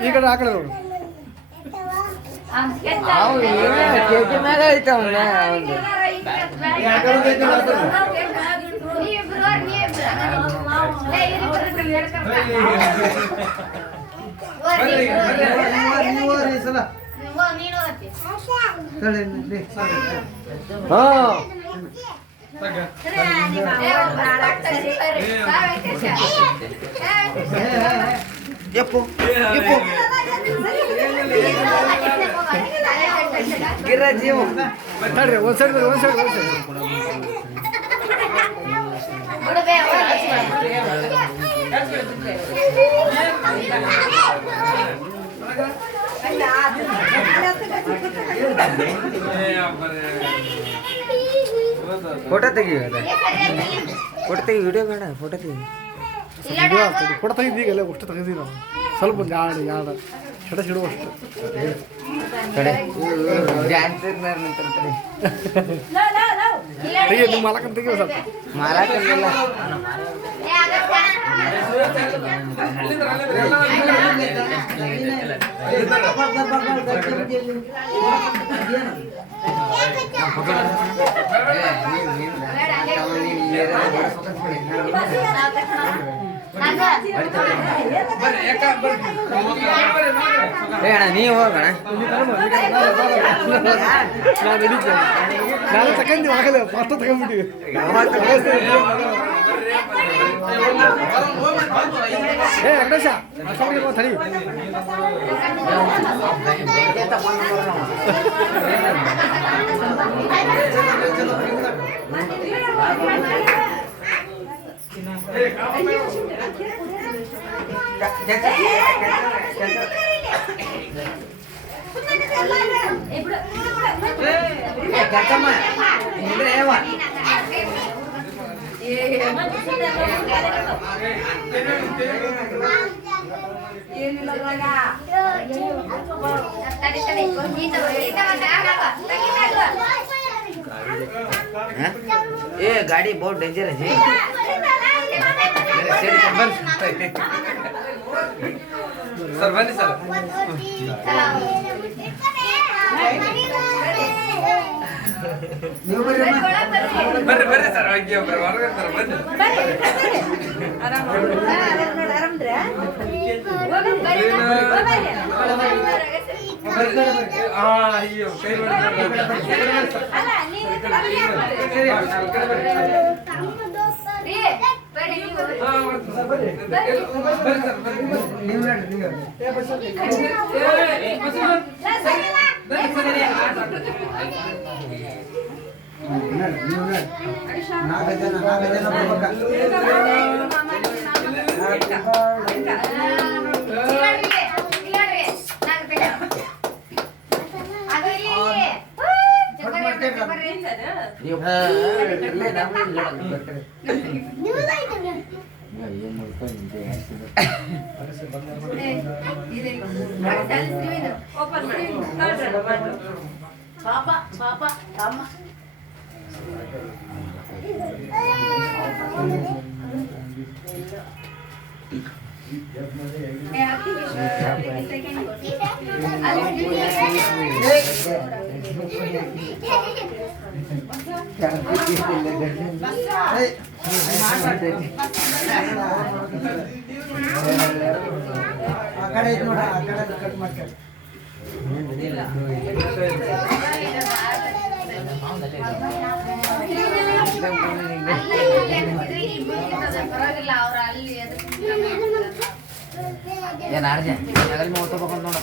ಈ ಕಡೆ ಆ ಕಡೆ ನೋಡು ಕೇಕೆ ಮೇಲೆ ಐತೆ ಅವನ ಎಪ್ಪು ಎಪ್ಪು ಗಿರಾಜಿ ತಡ್ರಿ ಒಂದ್ ಸೈಡ್ ಫೋಟೋ ತೆಗಿ ವಿಡಿಯೋ ಬೇಡ ಫೋಟೋ ತೆಗಿ ಫೋಟೋ ತೆಗಿದೀಗಲ್ಲ ಅಷ್ಟು ತೆಗೆದಿ ನಾವು ಸ್ವಲ್ಪ ಒಂದು ಎರಡು ಶಡ ಸಿಡುವ ಅಷ್ಟು ಕಡೆ ತೆಗಿ ಮಾಲಕನ್ ತೆಗಿವ ಸ್ವಲ್ಪ ಮಾಲಾಕಲ್ಲ ಅಣ್ಣ ನೀವು ಹೋಗೋಣ ನಾನು ತಗೊಂಡಿವಿ ಆಗಲ್ಲ ಫಾಸ್ಟ್ ತಗೊಂಡ್ಬಿಟ್ಟಿವಿ ಏ ವೆಂಕಟೇಶ ತಡಿ ए गाड़ी बहुत डेंजर है सर बनी सर ಬರ್ರಿ ಬರ್ರಿ ಸರ್ ಹಾಗೆ ಒಬ್ಬರು ಹೊರಗೆ ಸರ್ ಬನ್ನಿ ಅಯ್ಯೋ ಕೈ ಪಾಪ ಪಾಪ ತಮ್ಮ ಏನ್ ಆರ್ಜೆ ಅಲ್ಲಿ ನೋಡ್ಕೋಬೇಕು ನೋಡ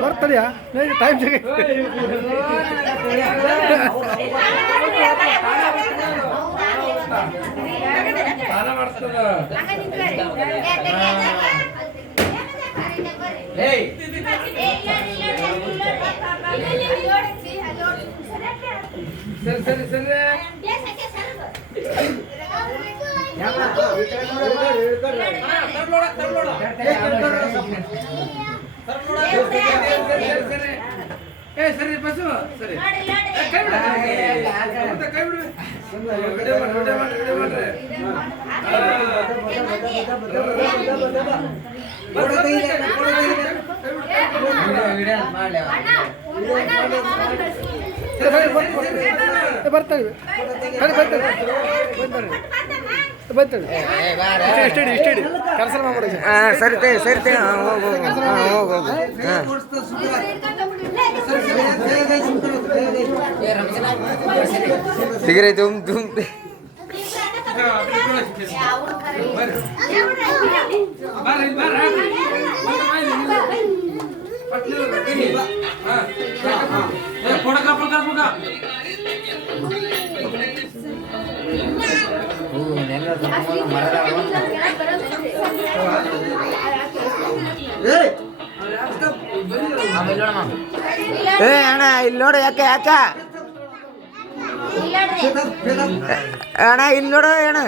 ಬರ್ತದ್ಯಾ ಟೈಮ್ ಸಿಗ ಸರಿ ಸರಿ ಬಸ್ಸು ಸರಿ ಕೈ ಬಿಡು ಬರ್ತಾಳೆ ಇಷ್ಟೇಡಿ ಕೆಲಸ ಮಾಡ್ಬಿಡಿ ಸರಿತೆ ಹೋಗು ಸಿಗರೆ ತುಮ್ ಅಣ್ಣ ಇಲ್ಲಿ ನೋಡು ಯಾಕ ಅಣ್ಣ ಇಲ್ಲಿ ನೋಡು ಅಣ್ಣ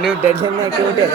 ನೀವು ಟೆನ್ಷನ್ ಹಾಕಿಬಿಟ್ಟೆ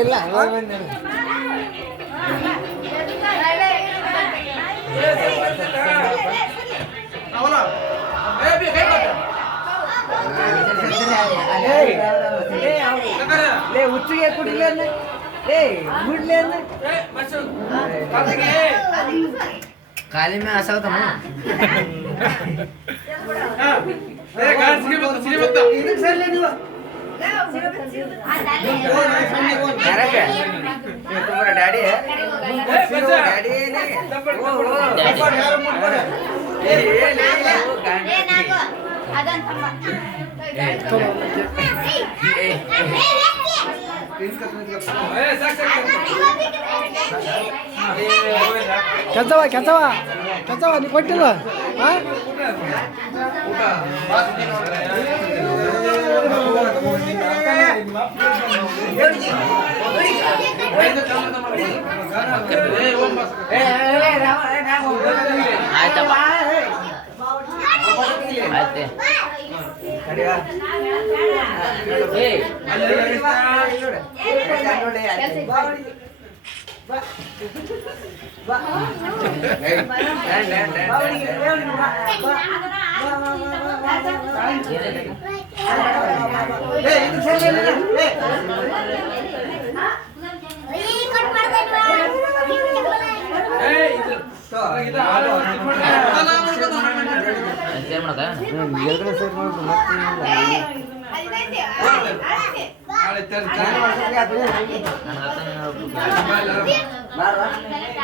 ಇಲ್ಲ ಹೆಚ್ಚಿಗೆ ಕುಡಿಲೇನೆ ಏ ಬಿಡ್ಲೇನೆ ಖಾಲಿ ಮೇ ಅಸಾವ ತಮ್ಮ ಇದಕ್ಕೆ ಸರಿ ನೀವು ಯಾರಕ್ಕೆ तुम्हारा डैडी है डैडी नहीं ಕೆಂಚವ ನೀ ಕೊಟ್ಟಿಲ್ಲ ಹಾಂ ಆಯ್ತಪ್ಪ ಆಯ್ತೆ ನಾಳೆ